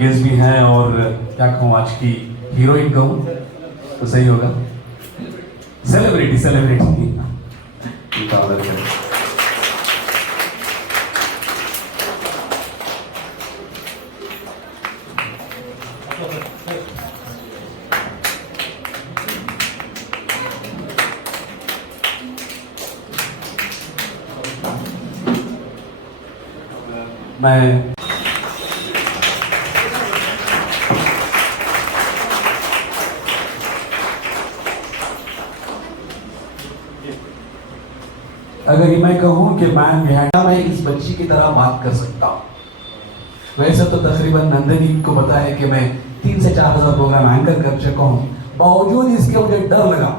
Guest भी हैं और क्या कहूँ आज की हीरोइन कहूँ तो सही होगा। सेलिब्रिटी इनका ऑर्डर करें। मैं अगर मैं कहूँ कि मैं इस बच्ची की तरह बात कर सकता हूँ। वैसे तो तकरीबन नंदिनी को पता है कि मैं 3 से 4 हज़ार प्रोग्राम एंकर कर चुका हूँ, बावजूद इसके मुझे डर लगा।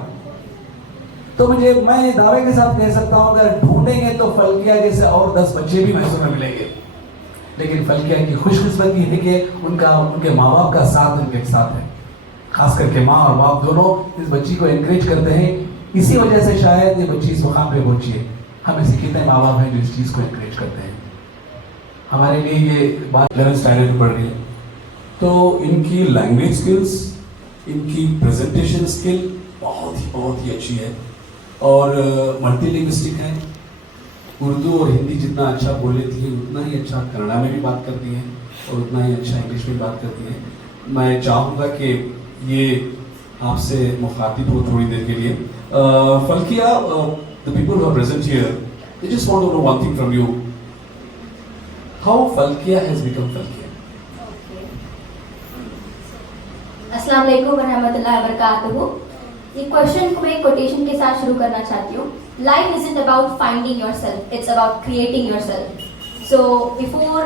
तो मैं दावे के साथ कह सकता हूँ अगर ढूंढेंगे तो फल्किया जैसे और 10 बच्चे भी मैसूर में मिलेंगे। लेकिन फल्किया की खुशकिस्मती है कि उनके माँ बाप का साथ उनके साथ है। खास करके माँ और बाप दोनों इस बच्ची को एनकरेज करते हैं। इसी वजह से शायद ये बच्ची इस मुकाम पे पहुंची है। हमें से कितने माँ बाप हैं जो इस चीज़ को एनकरेज करते हैं। हमारे लिए ये बात 11th स्टैंडर्ड में पढ़ रही है, तो इनकी लैंग्वेज स्किल्स, इनकी प्रेजेंटेशन स्किल बहुत ही अच्छी है और मल्टीलिंग्विस्टिक है। उर्दू और हिंदी जितना अच्छा बोल लेती है उतना ही अच्छा कन्नड़ा में भी बात करती है और उतना ही अच्छा इंग्लिश में बात करती है। मैं चाहूँगा कि ये आपसे मुखातिब हो थोड़ी देर के लिए। फल्किया, the people who are present here, they just want to know one thing from you. How Falkia has become Falkia? Okay. अस्सलाम वालेकुम रहमतुल्लाहि व बरकातुहू। ये क्वेश्चन को मैं एक कोटेशन के साथ शुरू करना चाहती हूँ। Life isn't about finding yourself, it's about creating yourself. So before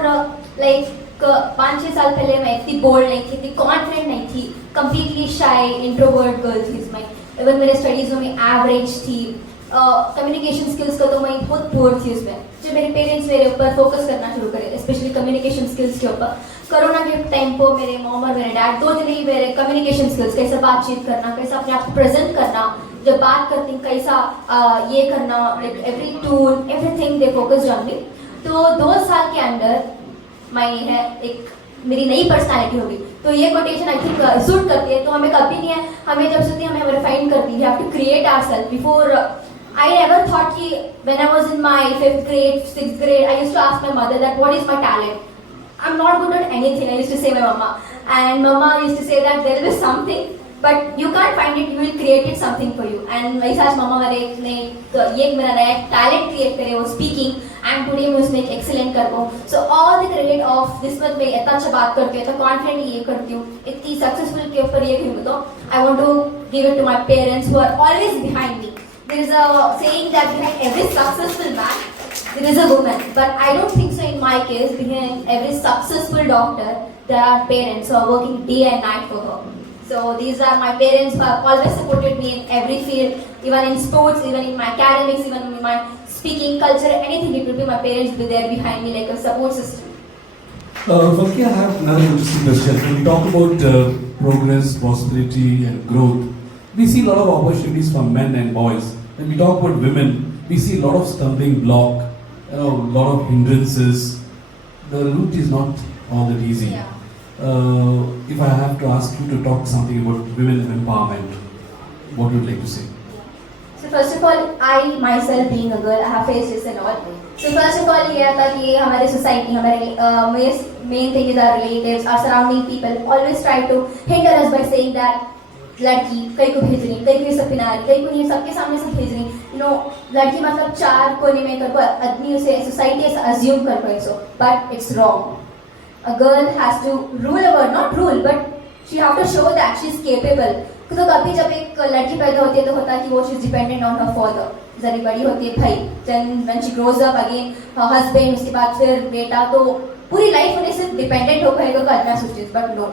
5-6 साल पहले मैं इतनी बोल्ड नहीं थी, इतनी कॉन्फिडेंट नहीं थी, कम्प्लीटली शाई इंट्रोवर्ट गर्ल थी मैं। इवन मेरे स्टडीज़ में एवरेज थी। कम्युनिकेशन स्किल्स का तो मैं बहुत पुअर थी उसमें। जब मेरे पेरेंट्स मेरे ऊपर फोकस करना शुरू करे स्पेशली कम्युनिकेशन स्किल्स के ऊपर, कोरोना के टाइम पर मेरे मॉम और मेरे डैड 2 दिन ही मेरे कम्युनिकेशन स्किल्स, कैसे बातचीत करना, कैसे अपने आप को प्रेजेंट करना, जब बात करती हूँ कैसा ये करना, every tool everything they focus on me. तो 2 साल के अंदर मैं है एक मेरी नई पर्सनालिटी होगी। तो ये कोटेशन आई थिंक सूट करती है। तो हमें कभी नहीं है, हमें जब सुनती है हमें रिफाइन करती है। We have to create ourselves. Before I never thought कि when I was in my 5th grade, 6th grade, I used to ask my mother that what is my talent. I'm not good at anything. I used to say my mama, and mama used to say that there will be something, but you can't find it. You will create it something for you. And वैसे आज मम्मा ने ये मेरा नया talent create करे वो speaking, and today मैं उसमें एक excellent कर पाऊँ. So all the credit of this month मैं इतना अच्छा बात करती हूँ, इतना confident ये करती हूँ, इतनी successful के ऊपर ये क्यों तो I want to give it to my parents who are always behind me. There is a saying that behind every successful man, there is a woman. But I don't think so in my case. Behind every successful doctor, there are parents who are working day and night for her. So these are my parents who have always supported me in every field, even in sports, even in my academics, even in my speaking culture, anything. It will be my parents will be there behind me like a support system. Falkia, I have another interesting question. When we talk about progress, possibility and growth, we see a lot of opportunities for men and boys. When we talk about women, we see a lot of stumbling block, a lot of hindrances. The route is not all that easy. Yeah. If I have to ask you to talk something about women empowerment, what would you like to say? So first of all, I myself being a girl, I have faced this and all. So first of all, ये था कि हमारे society, हमारे main thing is our relatives, our surrounding people always try to hinder us by saying that लड़की कहीं को भेज रही, कहीं को ये सब पिला रही, कहीं को ये सबके सामने से भेज रही। लड़की मतलब 4 कोने में कर को आदमी उसे सोसाइटी ऐसा अज्यूम कर पाए। So but it's wrong. A girl has to rule our, not rule but she have to show that she is capable. तो कभी जब एक लड़की पैदा होती है तो होता है कि वो she is dependent on her father. जब बड़ी होती है भाई, when she grows up again husband, उसके बाद फिर बेटा, तो पूरी लाइफ उन्हें सिर्फ डिपेंडेंट हो पाएगा करना सोचती। बट नो,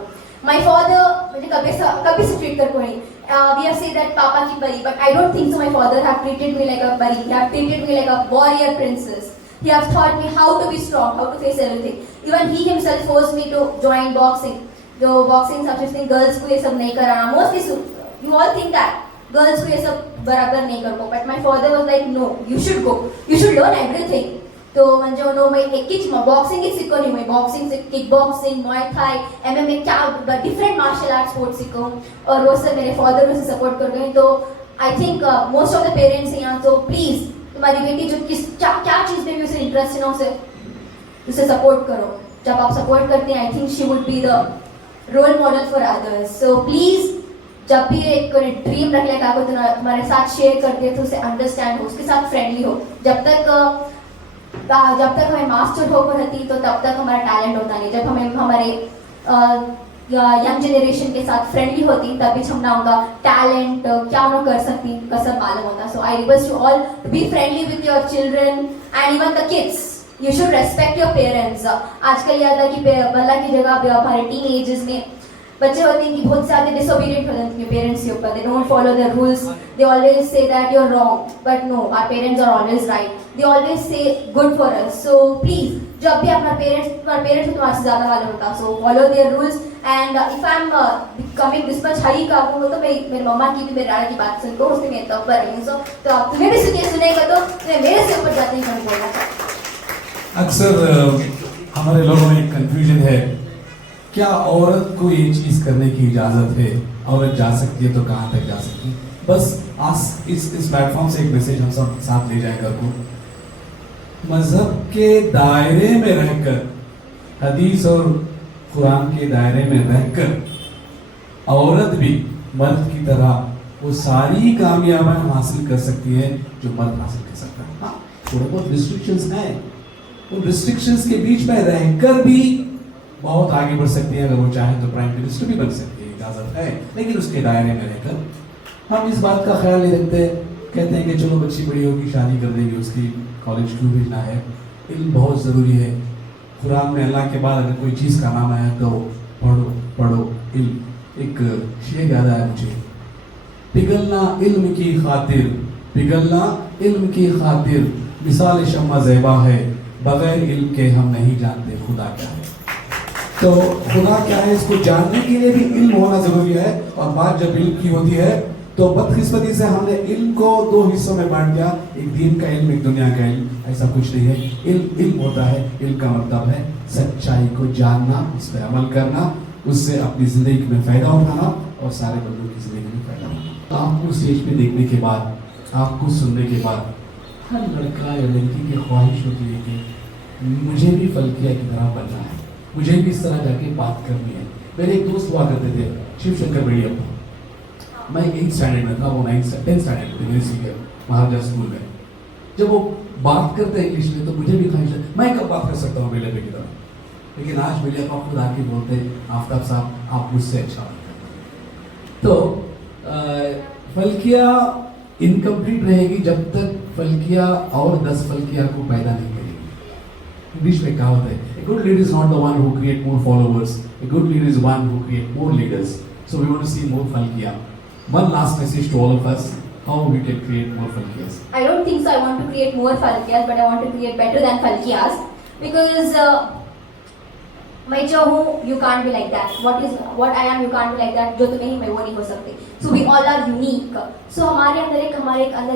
my father मुझे कभी से ट्रीट कर कोई we have said that papa की परी, but I don't think so my father have treated me like a pari. He have treated me like a warrior princess. He have taught me how to be strong, how to face everything. Even he himself forced me to join boxing. जो boxing subject में girls को ये सब नहीं कराना, mostly you all think that girls को ये सब बराबर नहीं कर पाओ, but my father was like no, you should go, you should learn everything. तो म्हणजे नो मैं एकच बॉक्सिंग शिकवली मैं बॉक्सिंग किक बॉक्सिंग मुay थाई MMA क्या डिफरेंट मार्शल आर्ट स्पोर्ट्स सिखाऊं और वो सब मेरे फादर उसे सपोर्ट कर गए तो I think most of the parents यहाँ तो प्लीज तुम्हारी बेटी जो क्या चीज में भी उसे इंटरेस्ट है ना उसे सपोर्ट करो जब आप सपोर्ट करते हैं I think she would be the role model for others so please जब भी एक ड्रीम रख लेगा को तुम्हारे साथ शेयर करते हैं तो उसे अंडरस्टैंड हो उसके साथ फ्रेंडली हो जब तक हमें मास्टर होकर रहती तो तब तक हमारा टैलेंट होता नहीं जब हमें हमारे यंग जनरेशन के साथ फ्रेंडली होती तभी हम ना उनका टैलेंट क्या उन्होंने कर सकती का सब मालूम होता so I request you all be friendly with your children and even the kids you should respect your parents आजकल याद है कि बल्ला की जगह हमारे टीन एजेस में बच्चे होते हैं कि बहुत ज्यादा डिसोबीडियंट हो जाते हैं पेरेंट्स के ऊपर they don't follow their rules they always say that you are wrong but no our parents are always right they always say good for us so please जब भी अपना पेरेंट्स को तुम्हारे ज्यादा मालूम होता so follow their rules and if I am coming this much high का वो तो मैं मेरी मम्मा की भी मेरे राणा की बात सुनकर उससे मैं तब पर रही हूँ सो तो आप तुम्हें भी सुनेगा तो मेरे से ऊपर जाते ही बोलना अक्सर हमारे लोगों में एक कंफ्यूजन है क्या औरत को ये चीज करने की इजाजत है औरत जा सकती है तो कहाँ तक जा सकती है बस आज इस प्लेटफॉर्म से एक मैसेज हम सब साथ ले जाएगा को मजहब के दायरे में रहकर हदीस और कुरान के दायरे में रहकर औरत भी मर्द की तरह वो सारी कामयाबियां हासिल कर सकती है जो मर्द हासिल कर सकता है हाँ थोड़े बहुत रिस्ट्रिक्शंस हैं उन रिस्ट्रिक्शंस के बीच में रहकर भी बहुत आगे बढ़ सकती है अगर वो चाहे तो प्राइम मिनिस्टर भी बन सकती है इजाजत है लेकिन उसके दायरे में रहकर हम इस बात का ख्याल नहीं रखते कहते हैं कि चलो बच्ची बड़ी होगी शादी कर देंगे उसकी कॉलेज क्यों भेजना है इल्म बहुत ज़रूरी है कुरान में अल्लाह के बाद अगर कोई चीज़ का नाम आया तो पढ़ो इल्म एक शेर याद आया मुझे पिघलना इल्म की खातिर मिसाल शम्मा ज़ैबा है बगैर इल्म के हम नहीं जानते खुदा क्या है तो खुदा क्या है इसको जानने के लिए भी इल्म होना जरूरी है और बात जब इल्म की होती है तो बदकिस्मती से हमने इल्म को दो हिस्सों में बांट दिया एक दीन का इल्म एक दुनिया का इल्म ऐसा कुछ नहीं है इल्म होता है इल्म का मतलब है सच्चाई को जानना उस पर अमल करना उससे अपनी जिंदगी में फायदा उठाना और सारे बंदों की जिंदगी में फायदा उठाना तो आपको स्टेज पे देखने के बाद आपको सुनने के बाद हर लड़का या लड़की की ख्वाहिश होती है कि मुझे भी फल्किया की तरह बनना है मुझे भी इस तरह जाके बात करनी है मेरे एक दोस्त हुआ करते थे शिव शंकर बेड़िया मैं 8th स्टैंडर्ड में था वो 10th स्टैंडर्ड में सीनियर महाराजा स्कूल में जब वो बात करते हैं इंग्लिश में तो मुझे भी ख्वाहिश है मैं कब बात कर सकता हूँ बेले की तरह लेकिन आज बेलिया को खुद आके बोलते आफ्ताब साहब आप मुझसे अच्छा बात करते तो फल्किया इनकम्प्लीट रहेगी जब तक फल्किया और 10 फल्किया को पैदा नहीं करेगी इंग्लिश में कहावत है a good leader is not the one who create more followers a good leader is one who create more leaders so we want to see more falkiya one last message to all of us how we can create more falkiyas I don't think so I want to create more falkiyas but I want to create better than falkiyas because मैं जो हूँ you can't be like that what I am you can't be like that जो तुम्हें ही मैं वो नहीं हो सकती so we all are unique so हमारे अंदर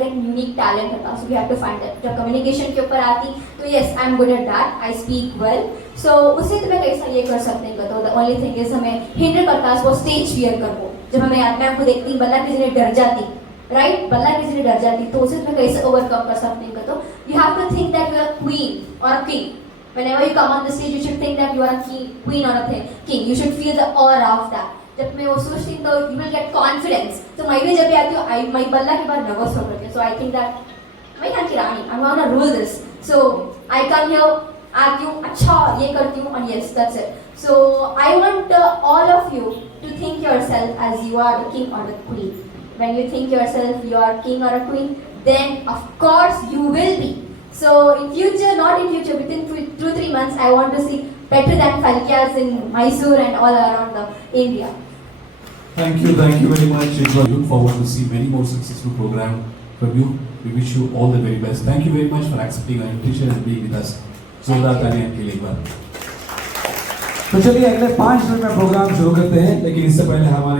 एक यूनिक टैलेंट होता so we have to find that जब कम्युनिकेशन के ऊपर आती तो yes I am good at that I speak well so उससे तुम्हें कैसा ये कर सकते हैं तो the only thing is हमें हिंडर करता है वो स्टेज फियर कर वो जब हमें मैं आपको देखती बल्ला किसी ने डर जाती राइट बल्ला किसी ने डर जाती तो उसे तुम्हें कैसे ओवरकम कर सकते हैं तो you have to think that you are queen or king whenever you come on the stage you should think that you are a queen or a king you should feel the aura of that जब मैं वो सोचती हूँ तो you will get confidence तो मैं भी जब भी आती हूँ मैं बल्ला के बाद नर्वस हो करती हूँ so I think that मैं यहाँ की रानी I'm gonna rule this so I come here आती हूँ अच्छा ये करती हूँ and yes that's it so I want all of you to think yourself as you are the king or the queen when you think yourself you are king or a queen then of course you will be so in future not in future within 2-3 months I want to see better than falkiyas in Mysore and all around the India. Thank you very much. We look forward to see many more successful program from you. We wish you all the very best. Thank you very much for accepting our invitation and being with us. जोरदार तालियां के लिए एक बार. तो चलिए अगले 5 minute में programme शुरू करते हैं लेकिन इससे पहले हमारे